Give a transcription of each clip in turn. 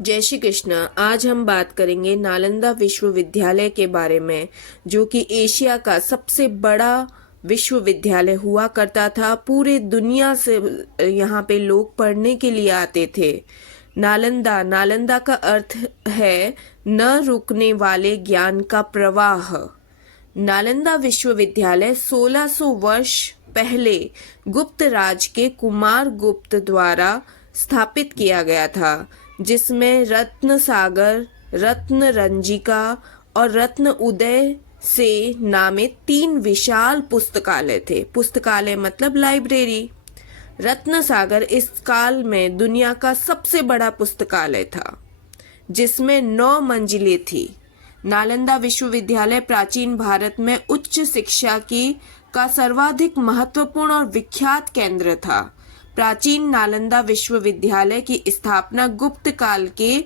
जय श्री कृष्ण। आज हम बात करेंगे नालंदा विश्वविद्यालय के बारे में, जो कि एशिया का सबसे बड़ा विश्वविद्यालय हुआ करता था। पूरे दुनिया से यहाँ पे लोग पढ़ने के लिए आते थे। नालंदा का अर्थ है न रुकने वाले ज्ञान का प्रवाह। नालंदा विश्वविद्यालय 1600 वर्ष पहले गुप्त राज के कुमार गुप्त द्वारा स्थापित किया गया था, जिसमें रत्न सागर, रत्न रंजिका और रत्न उदय से नामित 3 विशाल पुस्तकालय थे। पुस्तकालय मतलब लाइब्रेरी। रत्न सागर इस काल में दुनिया का सबसे बड़ा पुस्तकालय था, जिसमें 9 मंजिलें थी। नालंदा विश्वविद्यालय प्राचीन भारत में उच्च शिक्षा का सर्वाधिक महत्वपूर्ण और विख्यात केंद्र था। प्राचीन नालंदा विश्वविद्यालय की स्थापना गुप्त काल के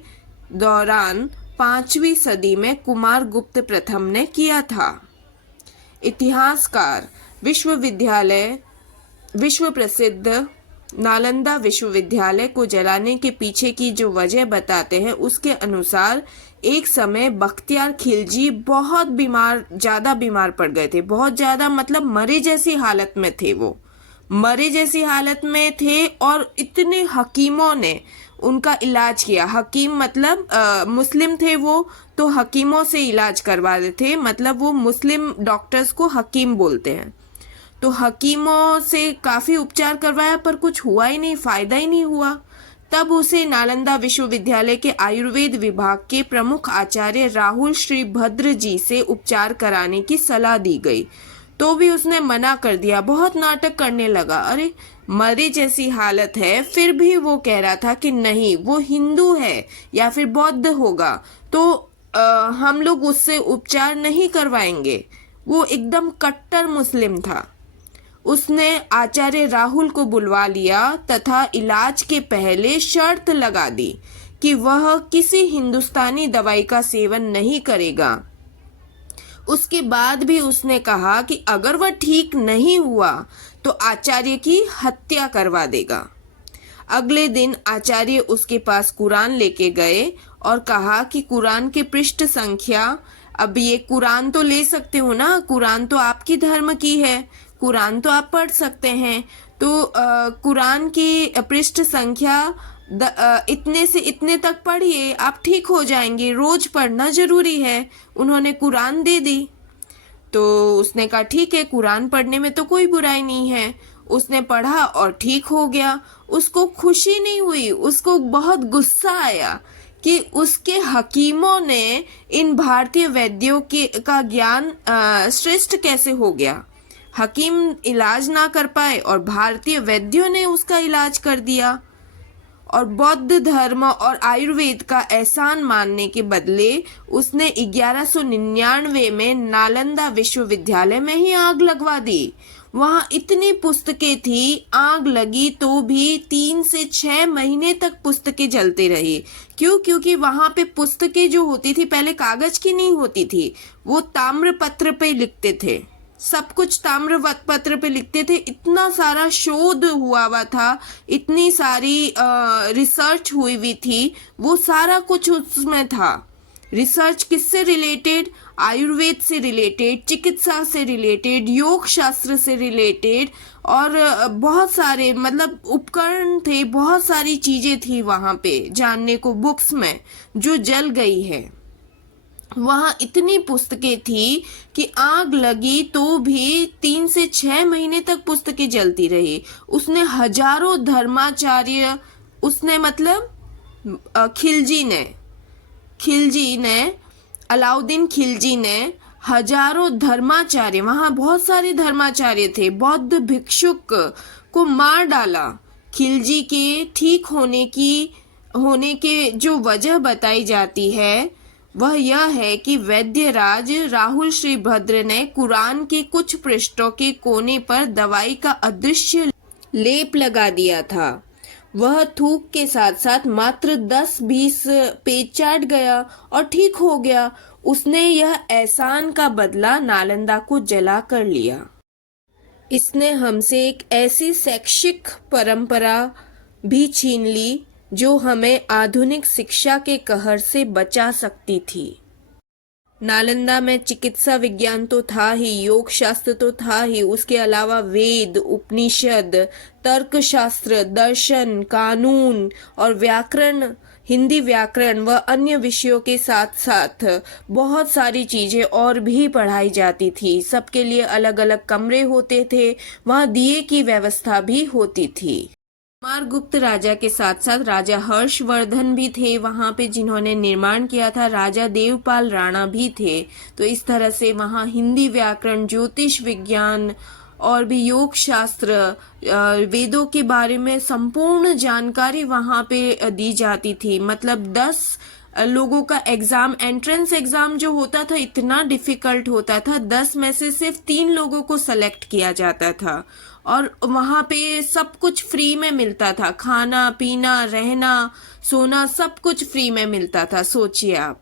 दौरान 5वीं सदी में कुमार गुप्त प्रथम ने किया था। इतिहासकार विश्व प्रसिद्ध नालंदा विश्वविद्यालय को जलाने के पीछे की जो वजह बताते हैं, उसके अनुसार एक समय बख्तियार खिलजी ज्यादा बीमार पड़ गए थे। बहुत ज्यादा मतलब मरे जैसी हालत में थे। वो मरे जैसी हालत में थे और इतने हकीमों ने उनका इलाज किया। हकीम मतलब मुस्लिम थे वो, तो हकीमों से इलाज करवा रहे थे। मतलब वो मुस्लिम डॉक्टर्स को हकीम बोलते हैं। तो हकीमों से काफी उपचार करवाया, पर कुछ हुआ ही नहीं, फायदा ही नहीं हुआ। तब उसे नालंदा विश्वविद्यालय के आयुर्वेद विभाग के प्रमुख आचार्य राहुल श्रीभद्र जी से उपचार कराने की सलाह दी गई, तो भी उसने मना कर दिया। बहुत नाटक करने लगा। अरे मरे जैसी हालत है, फिर भी वो कह रहा था कि नहीं, वो हिंदू है या फिर बौद्ध होगा, तो हम लोग उससे उपचार नहीं करवाएंगे। वो एकदम कट्टर मुस्लिम था। उसने आचार्य राहुल को बुलवा लिया तथा इलाज के पहले शर्त लगा दी कि वह किसी हिंदुस्तानी दवाई का सेवन नहीं करेगा। उसके बाद भी उसने कहा कि अगर वह ठीक नहीं हुआ तो आचार्य की हत्या करवा देगा। अगले दिन आचार्य उसके पास कुरान लेके गए और कहा कि कुरान के पृष्ठ संख्या, अब ये कुरान तो ले सकते हो ना, कुरान तो आपकी धर्म की है, कुरान तो आप पढ़ सकते हैं, तो कुरान की पृष्ठ संख्या इतने से इतने तक पढ़िए, आप ठीक हो जाएंगे, रोज पढ़ना जरूरी है। उन्होंने कुरान दे दी। तो उसने कहा ठीक है, कुरान पढ़ने में तो कोई बुराई नहीं है। उसने पढ़ा और ठीक हो गया। उसको खुशी नहीं हुई, उसको बहुत गुस्सा आया कि उसके हकीमों ने इन भारतीय वैद्यों का ज्ञान श्रेष्ठ कैसे हो गया। हकीम इलाज ना कर पाए और भारतीय वैद्यों ने उसका इलाज कर दिया। और बौद्ध धर्म और आयुर्वेद का एहसान मानने के बदले उसने 1199 में नालंदा विश्वविद्यालय में ही आग लगवा दी। वहां इतनी पुस्तकें थी, आग लगी तो भी 3 से 6 महीने तक पुस्तकें जलती रही। क्यों? क्योंकि वहां पे पुस्तकें जो होती थी पहले कागज की नहीं होती थी, वो ताम्र पत्र पे लिखते थे। सब कुछ ताम्र पत्र पे लिखते थे। इतना सारा शोध हुआ था, इतनी सारी रिसर्च हुई थी, वो सारा कुछ उसमें था। रिसर्च किससे रिलेटेड? आयुर्वेद से रिलेटेड, चिकित्सा से रिलेटेड, योग शास्त्र से रिलेटेड, और बहुत सारे मतलब उपकरण थे, बहुत सारी चीजें थी वहां पे जानने को बुक्स में, जो जल गई है। वहां इतनी पुस्तकें थी कि आग लगी तो भी 3 से 6 महीने तक पुस्तकें जलती रही। उसने हजारों धर्माचार्य, उसने मतलब खिलजी ने अलाउद्दीन खिलजी ने हजारों धर्माचार्य, वहां बहुत सारे धर्माचार्य थे, बौद्ध भिक्षुक को मार डाला। खिलजी के ठीक होने के जो वजह बताई जाती है वह यह है कि वैद्यराज राहुल श्रीभद्र ने कुरान के कुछ पृष्ठों के कोने पर दवाई का अदृश्य लेप लगा दिया था। वह थूक के साथ साथ मात्र 10-20 पेज चाट गया और ठीक हो गया। उसने यह एहसान का बदला नालंदा को जला कर लिया। इसने हमसे एक ऐसी शैक्षिक परंपरा भी छीन ली जो हमें आधुनिक शिक्षा के कहर से बचा सकती थी। नालंदा में चिकित्सा विज्ञान तो था ही, योग शास्त्र तो था ही, उसके अलावा वेद, उपनिषद, तर्कशास्त्र, दर्शन, कानून और व्याकरण, हिंदी व्याकरण व अन्य विषयों के साथ साथ बहुत सारी चीजें और भी पढ़ाई जाती थी। सबके लिए अलग अलग कमरे होते थे, वहाँ दिए की व्यवस्था भी होती थी। कुमारगुप्त राजा के साथ साथ राजा हर्षवर्धन भी थे वहां पे, जिन्होंने निर्माण किया था। राजा देवपाल राणा भी थे। तो इस तरह से वहां हिंदी व्याकरण, ज्योतिष विज्ञान और भी योग शास्त्र, वेदों के बारे में संपूर्ण जानकारी वहां पे दी जाती थी। मतलब 10 लोगों का एग्जाम, एंट्रेंस एग्जाम जो होता था इतना डिफिकल्ट होता था, 10 में से सिर्फ 3 लोगों को सेलेक्ट किया जाता था। और वहां पे सब कुछ फ्री में मिलता था, खाना पीना रहना सोना सब कुछ फ्री में मिलता था। सोचिए आप।